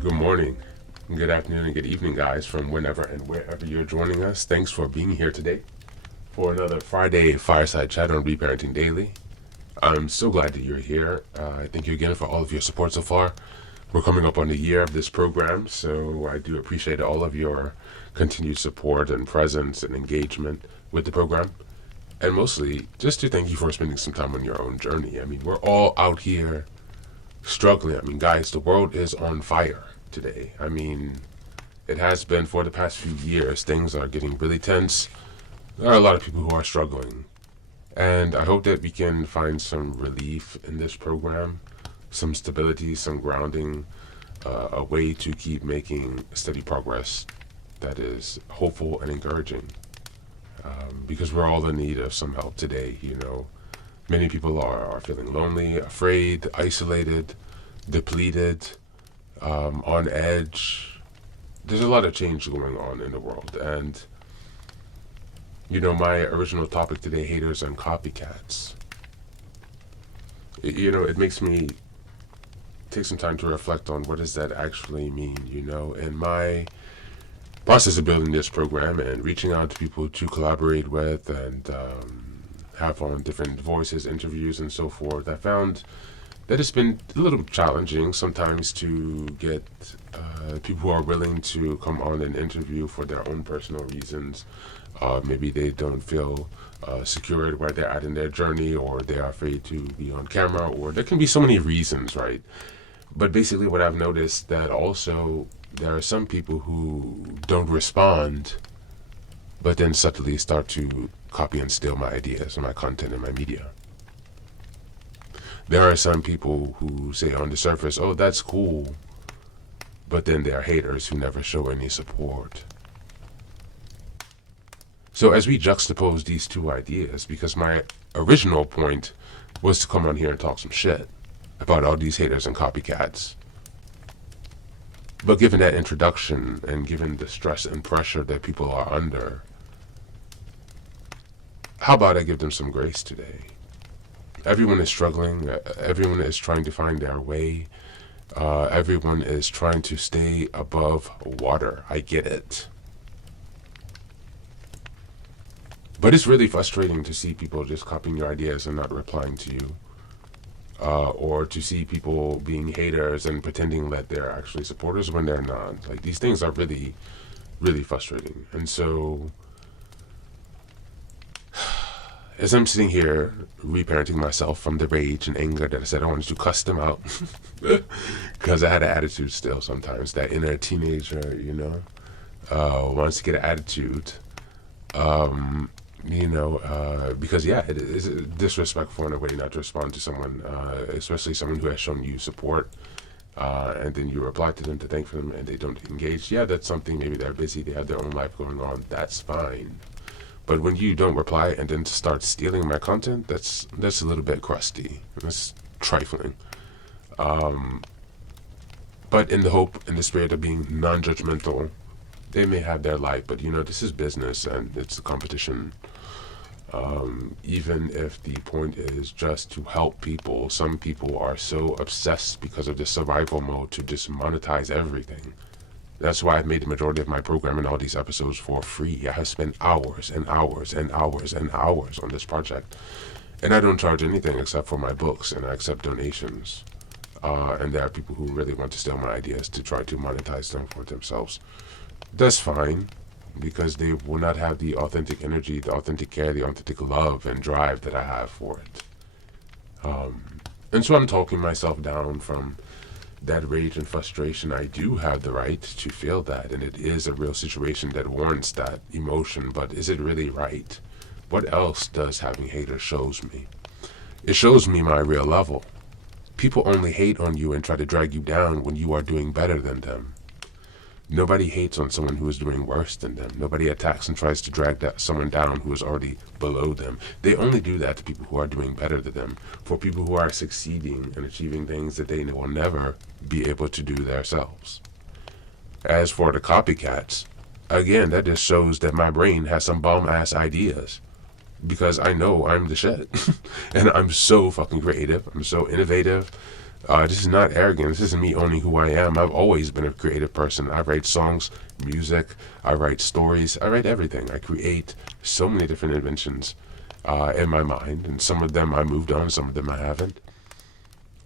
Good morning, good afternoon, and good evening, guys, from whenever and wherever you're joining us. Thanks for being here today for another Friday Fireside Chat on Reparenting Daily. I'm so glad that you're here. I thank you again for all of your support so far. We're coming up on a year of this program, so I do appreciate all of your continued support and presence and engagement with the program. And mostly, just to thank you for spending some time on your own journey. I mean, we're all out here struggling. I mean, guys, the world is on fire today. I mean, it has been for the past few years. Things are getting really tense. There are a lot of people who are struggling. And I hope that we can find some relief in this program, some stability, some grounding, a way to keep making steady progress that is hopeful and encouraging. Because we're all in need of some help today, you know. Many people are feeling lonely, afraid, isolated, depleted, on edge. There's a lot of change going on in the world. And, you know, my original topic today, haters and copycats, it makes me take some time to reflect on what does that actually mean, you know. In my process of building this program and reaching out to people to collaborate with and have on different voices, interviews, and so forth, I found that it's been a little challenging sometimes to get people who are willing to come on and interview for their own personal reasons. Maybe they don't feel secure where they're at in their journey, or they are afraid to be on camera, or there can be so many reasons, right? But basically what I've noticed that also there are some people who don't respond, but then subtly start to copy and steal my ideas and my content and my media. There are some people who say on the surface, oh, that's cool, but then there are haters who never show any support. So as we juxtapose these two ideas, because my original point was to come on here and talk some shit about all these haters and copycats. But given that introduction and given the stress and pressure that people are under, how about I give them some grace today? Everyone is struggling. Everyone is trying to find their way. Everyone is trying to stay above water. I get it. But it's really frustrating to see people just copying your ideas and not replying to you. Or to see people being haters and pretending that they're actually supporters when they're not. Like, these things are really, really frustrating. And so, as I'm sitting here reparenting myself from the rage and anger that I said I wanted to cuss them out, because I had an attitude still sometimes, that inner teenager, you know, wants to get an attitude, because it is disrespectful in a way not to respond to someone, especially someone who has shown you support, and then you reply to them to thank them and they don't engage. Yeah, that's something. Maybe they're busy, they have their own life going on, that's fine. But when you don't reply and then start stealing my content, that's a little bit crusty. That's trifling. But in the spirit of being non-judgmental, they may have their life, but you know, this is business and it's a competition. Even if the point is just to help people, some people are so obsessed because of the survival mode to just monetize everything. That's why I've made the majority of my program and all these episodes for free. I have spent hours and hours and hours and hours on this project. And I don't charge anything except for my books, and I accept donations. And there are people who really want to steal my ideas to try to monetize them for themselves. That's fine, because they will not have the authentic energy, the authentic care, the authentic love and drive that I have for it. And so I'm talking myself down from that rage and frustration. I do have the right to feel that, and it is a real situation that warrants that emotion, but is it really right? What else does having haters shows me? It shows me my real level. People only hate on you and try to drag you down when you are doing better than them. Nobody hates on someone who is doing worse than them. Nobody attacks and tries to drag someone down who is already below them. They only do that to people who are doing better than them, for people who are succeeding and achieving things that they will never be able to do themselves. As for the copycats, again, that just shows that my brain has some bomb-ass ideas, because I know I'm the shit. And I'm so fucking creative. I'm so innovative. This is not arrogant. This isn't me owning who I am. I've always been a creative person. I write songs, music, I write stories, I write everything. I create so many different inventions in my mind, and some of them I moved on, some of them I haven't.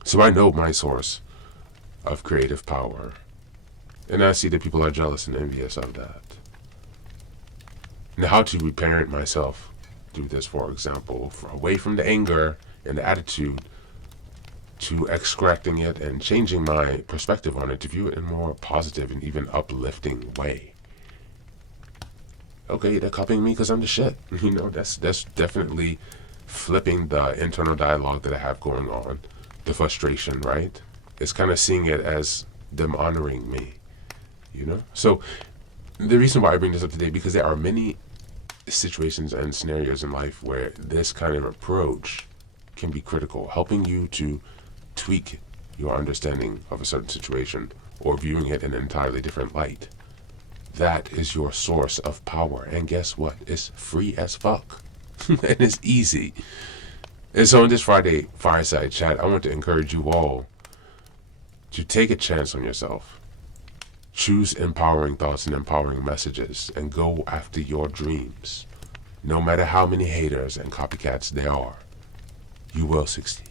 So I know my source of creative power, and I see that people are jealous and envious of that. Now, how to reparent myself through this, for example, away from the anger and the attitude to extracting it and changing my perspective on it to view it in a more positive and even uplifting way. Okay, they're copying me because I'm the shit. That's definitely flipping the internal dialogue that I have going on, the frustration, right? It's kind of seeing it as them honoring me, So the reason why I bring this up today, because there are many situations and scenarios in life where this kind of approach can be critical, helping you to tweak your understanding of a certain situation or viewing it in an entirely different light. That is your source of power. And guess what? It's free as fuck. And it's easy. And so on this Friday Fireside Chat, I want to encourage you all to take a chance on yourself. Choose empowering thoughts and empowering messages and go after your dreams. No matter how many haters and copycats there are, you will succeed.